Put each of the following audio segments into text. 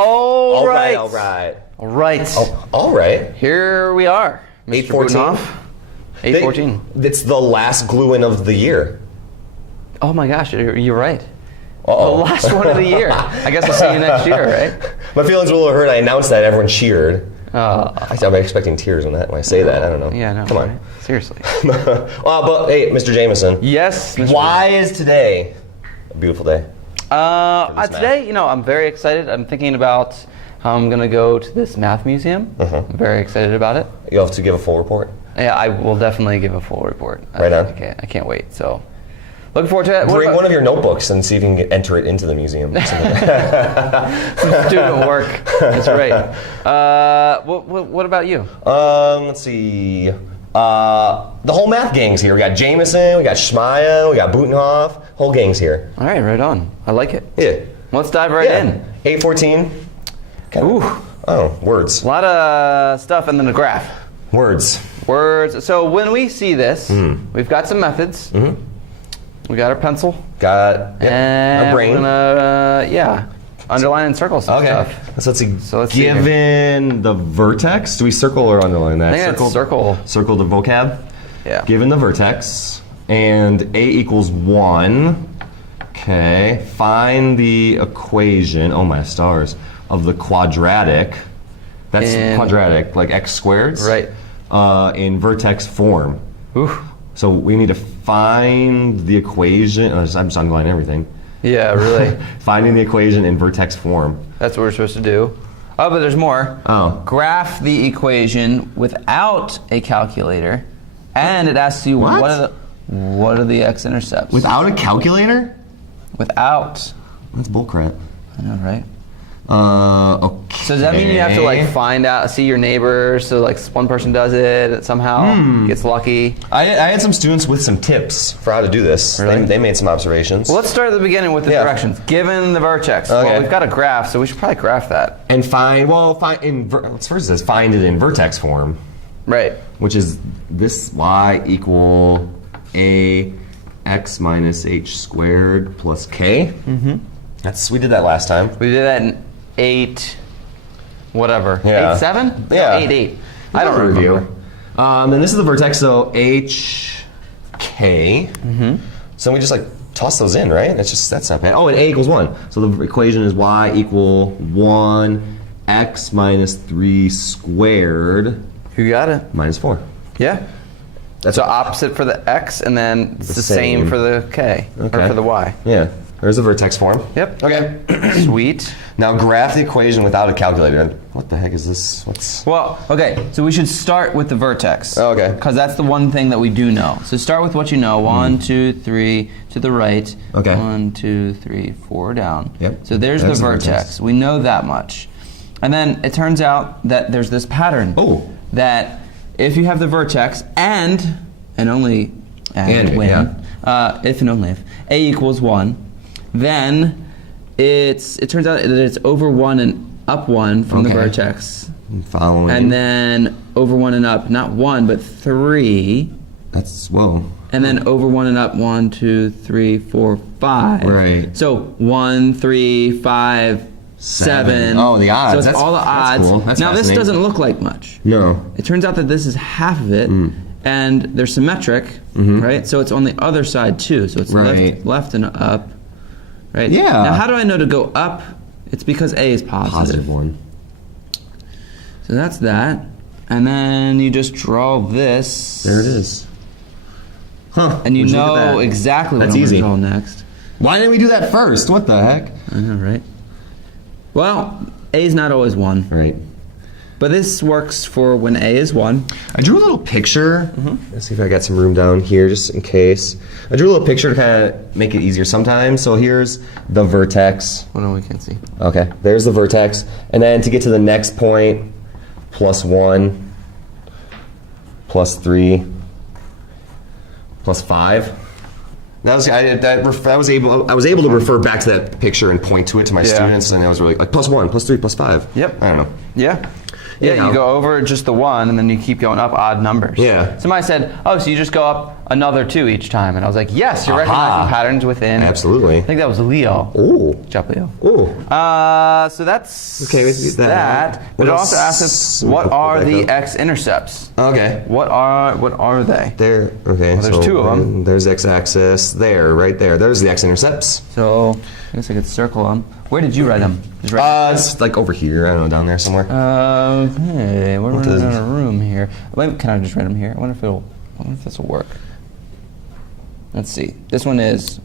All right. All right. All right. Oh, all right. Here we are. 8:14. 8:14. It's the last glue-in of the year. Oh my gosh, you're right. Uh-oh. The last one of the year. I guess we'll see you next year, right? My feelings were a little hurt. I announced that. Everyone cheered. I'm I'm expecting tears when I say that. I don't know. Yeah, no. Come on. Right? Seriously. But hey, Mr. Jameson. Yes. Mr. Why is today a beautiful day? Today, I'm very excited. I'm thinking about how I'm going to go to this math museum. I'm very excited about it. You'll have to give a full report. Yeah, I will definitely give a full report. Right on. I can't wait. So, looking forward to it. Bring one of your notebooks and see if you can enter it into the museum. Student work. That's right. What about you? Let's see. The whole math gang's here. We got Jameson, we got Schmaya, we got Butenhoff. Whole gang's here. All right, right on. I like it. Yeah. Let's dive right in. 8:14. Ooh. Oh, words. A lot of stuff and then a graph. Words. So when we see this, we've got some methods. We got our pencil. Got and a brain. We're gonna, underline and circle some stuff. So let's see. let's see Given the vertex, do we circle or underline that? I think it's circle. Circle the vocab. Yeah. Given the vertex, and a equals 1. Okay. Find the equation. Oh my stars! Of the quadratic. That's quadratic, like x squareds. Right. In vertex form. Ooh. So we need to find the equation. I'm just underlining everything. Yeah, really. Finding the equation in vertex form. That's what we're supposed to do. Oh, but there's more. Oh. Graph the equation without a calculator, and it asks you what are the x-intercepts. Without a calculator? Without. That's bullcrap. I know, right? Okay. So does that mean you have to find out, see your neighbor, so one person does it somehow, gets lucky? I had some students with some tips for how to do this. Really? They made some observations. Well, let's start at the beginning with the directions. Given the vertex. Okay. Well, we've got a graph, so we should probably graph that. And let's first says find it in vertex form. Right. Which is this y equal a x minus h squared plus k. We did that last time. We did that in 8, whatever. Yeah. 8-7? Yeah. 8-8. I don't remember. And this is the vertex, so h, k. So we just toss those in, right? That's not bad. Oh, and a equals 1. So the equation is y equal 1 x minus 3 squared. You got it. Minus 4. Yeah. That's the opposite for the x, and then it's the same for the k, or for the y. Yeah. There's the vertex form. Yep. Okay. Sweet. Now graph the equation without a calculator. What the heck is this? Well, okay, so we should start with the vertex. Oh, okay. Because that's the one thing that we do know. So start with what you know. 1, 2, 3, to the right. Okay. 1, 2, 3, 4 down. Yep. So there's the vertex. We know that much. And then it turns out that there's this pattern. Oh. That if you have the vertex and only when, if and only if, a equals 1, then it turns out that it's over 1 and up 1 from the vertex. Following. And then over 1 and up, not 1, but 3. Whoa. And then over 1 and up, 1, 2, 3, 4, 5. Right. So 1, 3, 5, 7. Oh, the odds. So it's That's all the odds. Cool. That's now this doesn't look like much. No. It turns out that this is half of it, and they're symmetric, right? So it's on the other side too. So it's left and up, right? Yeah. Now how do I know to go up? It's because A is positive. Positive 1. So that's that. And then you just draw this. There it is. Huh. And you know exactly what I'm going to draw next. Why didn't we do that first? What the heck? I know, right? Well, A is not always 1. Right. But this works for when A is 1. I drew a little picture. Let's see if I got some room down here just in case. I drew a little picture to kind of make it easier sometimes. So here's the vertex. Oh no, we can't see. Okay, there's the vertex. And then to get to the next point, plus 1, plus 3, plus 5. I was able to refer back to that picture and point to it to my students, and I was really like plus 1, plus 3, plus 5. Yep. I don't know. Yeah. Yeah, you go over just the 1, and then you keep going up odd numbers. Yeah. Somebody said, oh, so you just go up another 2 each time. And I was like, yes, you're recognizing patterns within. Absolutely. I think that was Leo. Ooh. Good job, Leo. Ooh. So that's okay, we get that. But it also asks us, what are the X-intercepts? Okay. What are they? There. Okay. Well, there's 2 of them. There's x-axis. There, right there. There's the x-intercepts. So I guess I could circle them. Where did you write them? It's like over here. I don't know, down there somewhere. Okay, we're running out of room here. Can I just write them here? I wonder if this will work. Let's see. This one is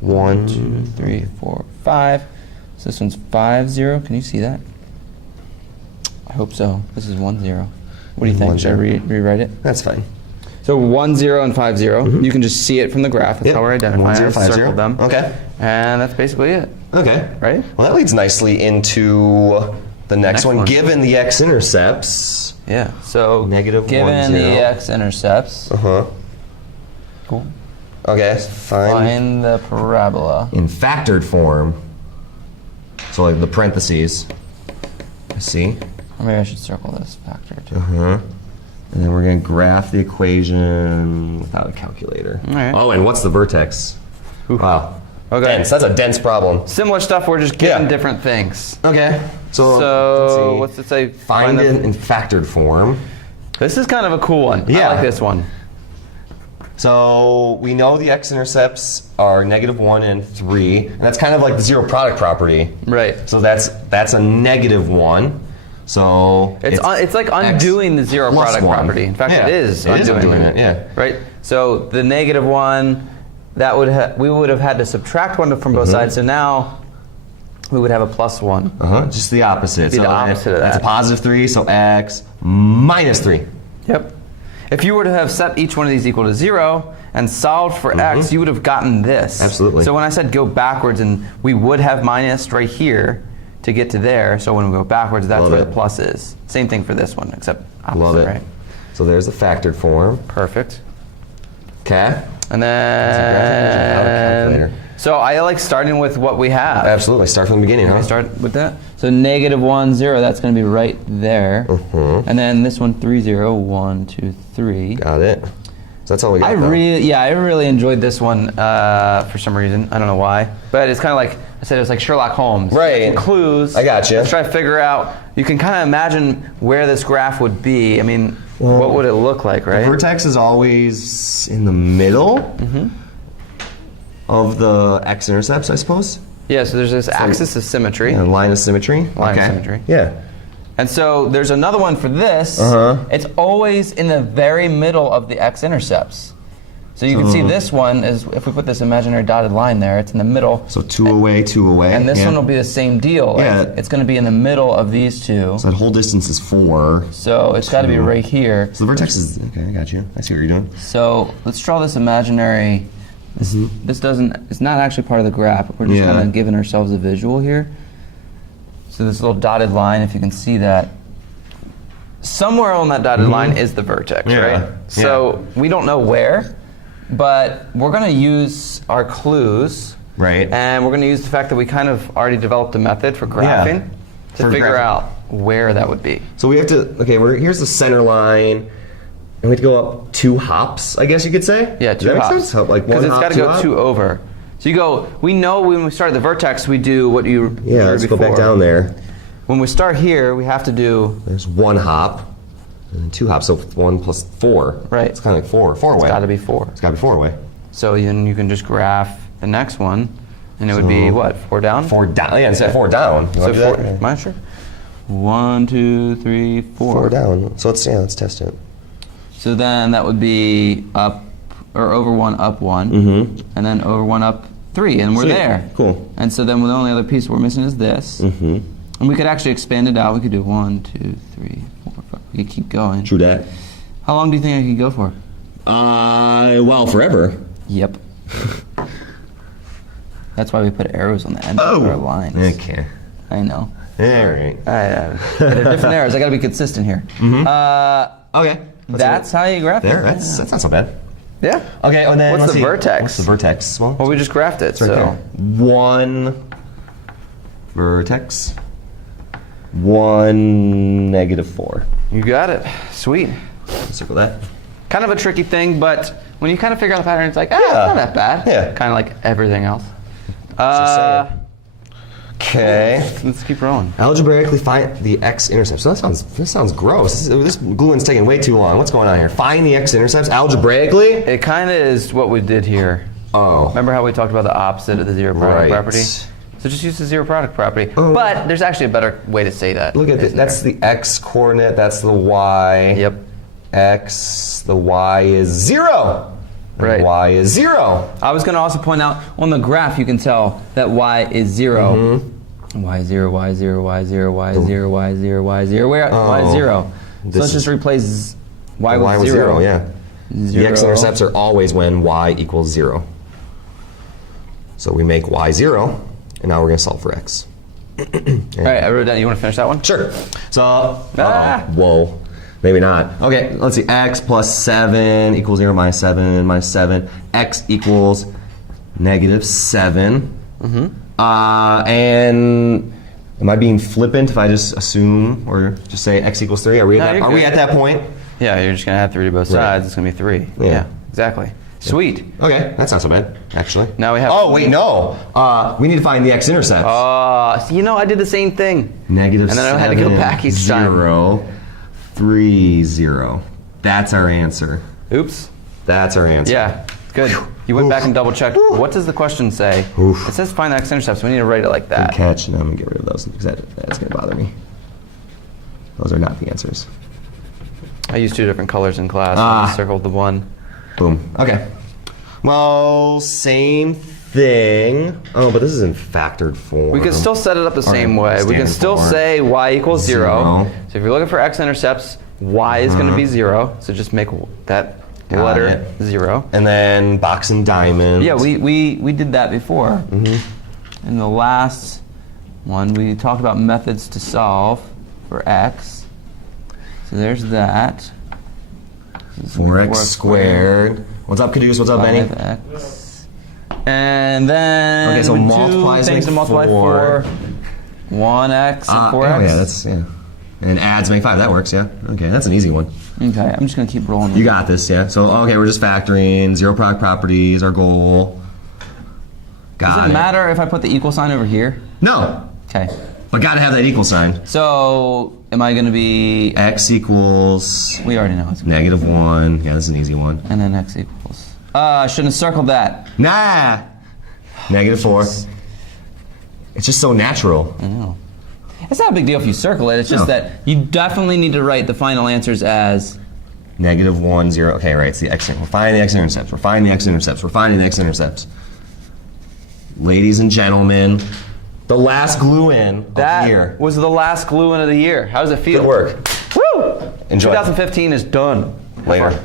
1, 2, 3, 4, 5. So this one's 5, 0. Can you see that? I hope so. This is 1, 0. What do you think? Should I rewrite it? That's fine. So 1, 0, and 5, 0. You can just see it from the graph. That's how we're identifying 1, 0, it. 5, 0. Circled them. Okay. And that's basically it. Okay. Right? Well, that leads nicely into the next one. Given the x-intercepts. Yeah. So -1, given 0. the x-intercepts. Cool. Okay. Find the parabola. In factored form. So like the parentheses. See? Or maybe I should circle this factor too. And then we're going to graph the equation without a calculator. All right. Oh, and what's the vertex? Wow. Okay. Dense. That's a dense problem. Similar stuff, we're just given different things. Okay. So let's see. What's it say? Find it in factored form. This is kind of a cool one. Yeah. I like this one. So we know the x-intercepts are -1 and 3, and that's kind of like the zero product property. Right. So that's a -1. So it's like undoing the zero product property. In fact, it is undoing it. Yeah. Right. So the -1, that we would have had to subtract 1 from both sides. So now we would have a +1. Just the opposite. Be the opposite of that. It's a +3, so x -3. Yep. If you were to have set each one of these equal to 0 and solved for x, you would have gotten this. Absolutely. So when I said go backwards, and we would have minus right here to get to there. So when we go backwards, that's where the plus is. Same thing for this one, except opposite, right? So there's the factored form. Perfect. Okay. And then, so I like starting with what we have. Absolutely. Start from the beginning, huh? Start with that. So -1, 0, that's going to be right there. And then this one, 3, 0, 1, 2, 3. Got it. So that's all we got. I really enjoyed this one for some reason. I don't know why. But it's kind of like, I said, it's like Sherlock Holmes. Right. Clues. I got you. Let's try to figure out, you can kind of imagine where this graph would be. I mean, what would it look like, right? The vertex is always in the middle of the x-intercepts, I suppose. Yeah, so there's this axis of symmetry. Yeah, line of symmetry. Line of symmetry. Yeah. And so there's another one for this. It's always in the very middle of the x-intercepts. So you can see this one is, if we put this imaginary dotted line there, it's in the middle. So 2 away, 2 away. And this one will be the same deal. Yeah. It's going to be in the middle of these two. So that whole distance is 4. So it's got to be right here. So the vertex is, okay, I got you. I see what you're doing. So let's draw this imaginary. This doesn't, it's not actually part of the graph. We're just kind of giving ourselves a visual here. So this little dotted line, if you can see that, somewhere on that dotted line is the vertex, right? So we don't know where, but we're going to use our clues. Right. And we're going to use the fact that we kind of already developed a method for graphing to figure out where that would be. So we have to, okay, here's the center line. And we have to go up 2 hops, I guess you could say? Yeah, 2 hops. Because it's got to go 2 over. So you go, we know when we start at the vertex, we do what you heard before. Let's go back down there. When we start here, we have to do... There's 1 hop, and then 2 hops, so 1 plus 4. Right. It's kind of like 4 away. It's got to be 4. It's got to be 4 away. So then you can just graph the next one, and it would be what, 4 down? 4 down, yeah, instead of 4 down. So 4, am I sure? 1, 2, 3, 4. 4 down, so let's test it. So then that would be up, or over 1, up 1, and then over 1, up 3, and we're there. Cool. And so then the only other piece we're missing is this. And we could actually expand it out. We could do 1, 2, 3, 4, 5. We could keep going. True that. How long do you think I could go for? Well, forever. Yep. That's why we put arrows on the end of our lines. Okay. I know. All right. They're different arrows. I got to be consistent here. Okay. That's how you graph it. That's not so bad. Yeah. Okay, and then What's the vertex? What's the vertex? Well, we just graphed it. It's right there. 1 vertex. 1 -4. You got it. Sweet. Circle that. Kind of a tricky thing, but when you kind of figure out the pattern, it's like, it's not that bad. Yeah. Kind of like everything else. Okay. Let's keep rolling. Algebraically find the x-intercepts. So this sounds gross. This glue one's taking way too long. What's going on here? Find the x-intercepts algebraically? It kind of is what we did here. Oh. Remember how we talked about the opposite of the zero product property? So just use the zero product property. Oh. But there's actually a better way to say that. Look at this. That's the x coordinate. That's the y. Yep. X. The y is 0. Right. Y is 0. I was going to also point out on the graph you can tell that y is 0. Y is 0, y is 0, y is 0, y is 0, y is 0, y is 0. Where y is 0? So let's just replace y with 0. Yeah. 0. The x-intercepts are always when y equals 0. So we make y 0, and now we're going to solve for x. All right, I wrote down. You want to finish that one? Sure. So, whoa. Maybe not. Okay, let's see. X plus 7 equals 0 minus 7 minus 7. X equals negative 7. And am I being flippant if I just assume or just say x equals 3? Are we at that point? Yeah, you're just going to add 3 to both sides. It's going to be 3. Yeah. Exactly. Sweet. Okay, that's not so bad, actually. Now we have... Oh, wait, no. We need to find the x-intercepts. I did the same thing. Negative 7, and then I had to go back each 0, 3, 0. That's our answer. Oops. That's our answer. Yeah, good. You went back and double checked. What does the question say? It says find the x-intercepts. We need to write it like that. Good catch. Now I'm going to get rid of those because that's going to bother me. Those are not the answers. I used 2 different colors in class. I circled the one. Boom. Okay. Well, same thing. Oh, but this is in factored form. We can still set it up the same way. We can still say y equals 0. So if you're looking for x-intercepts, y is going to be 0. So just make that letter 0. And then box and diamond. Yeah, we did that before. In the last one, we talked about methods to solve for x. So there's that. 4x squared. What's up, Caduce? What's up, Benny? 5x. And then okay, so multiply things to multiply 4. 1x and 4x. Oh yeah, that's And adds make 5. That works. Yeah. Okay, that's an easy one. Okay, I'm just gonna keep rolling. You got this. Yeah. So okay, we're just factoring. Zero product property is our goal. Does it matter if I put the equal sign over here? No. Okay. But gotta have that equal sign. So am I gonna be x equals? We already know it's negative 1. Yeah, this is an easy one. And then x equals. I shouldn't have circled that. Nah. Negative 4. It's just so natural. I know. It's not a big deal if you circle it. It's just that you definitely need to write the final answers as negative 1, 0. Okay, right. It's the x. We're finding the x-intercepts. We're finding the x-intercepts. We're finding the x-intercepts. Ladies and gentlemen, the last glue-in of the year. That was the last glue-in of the year. How does it feel? Good work. Woo! Enjoy. 2015 is done. Later.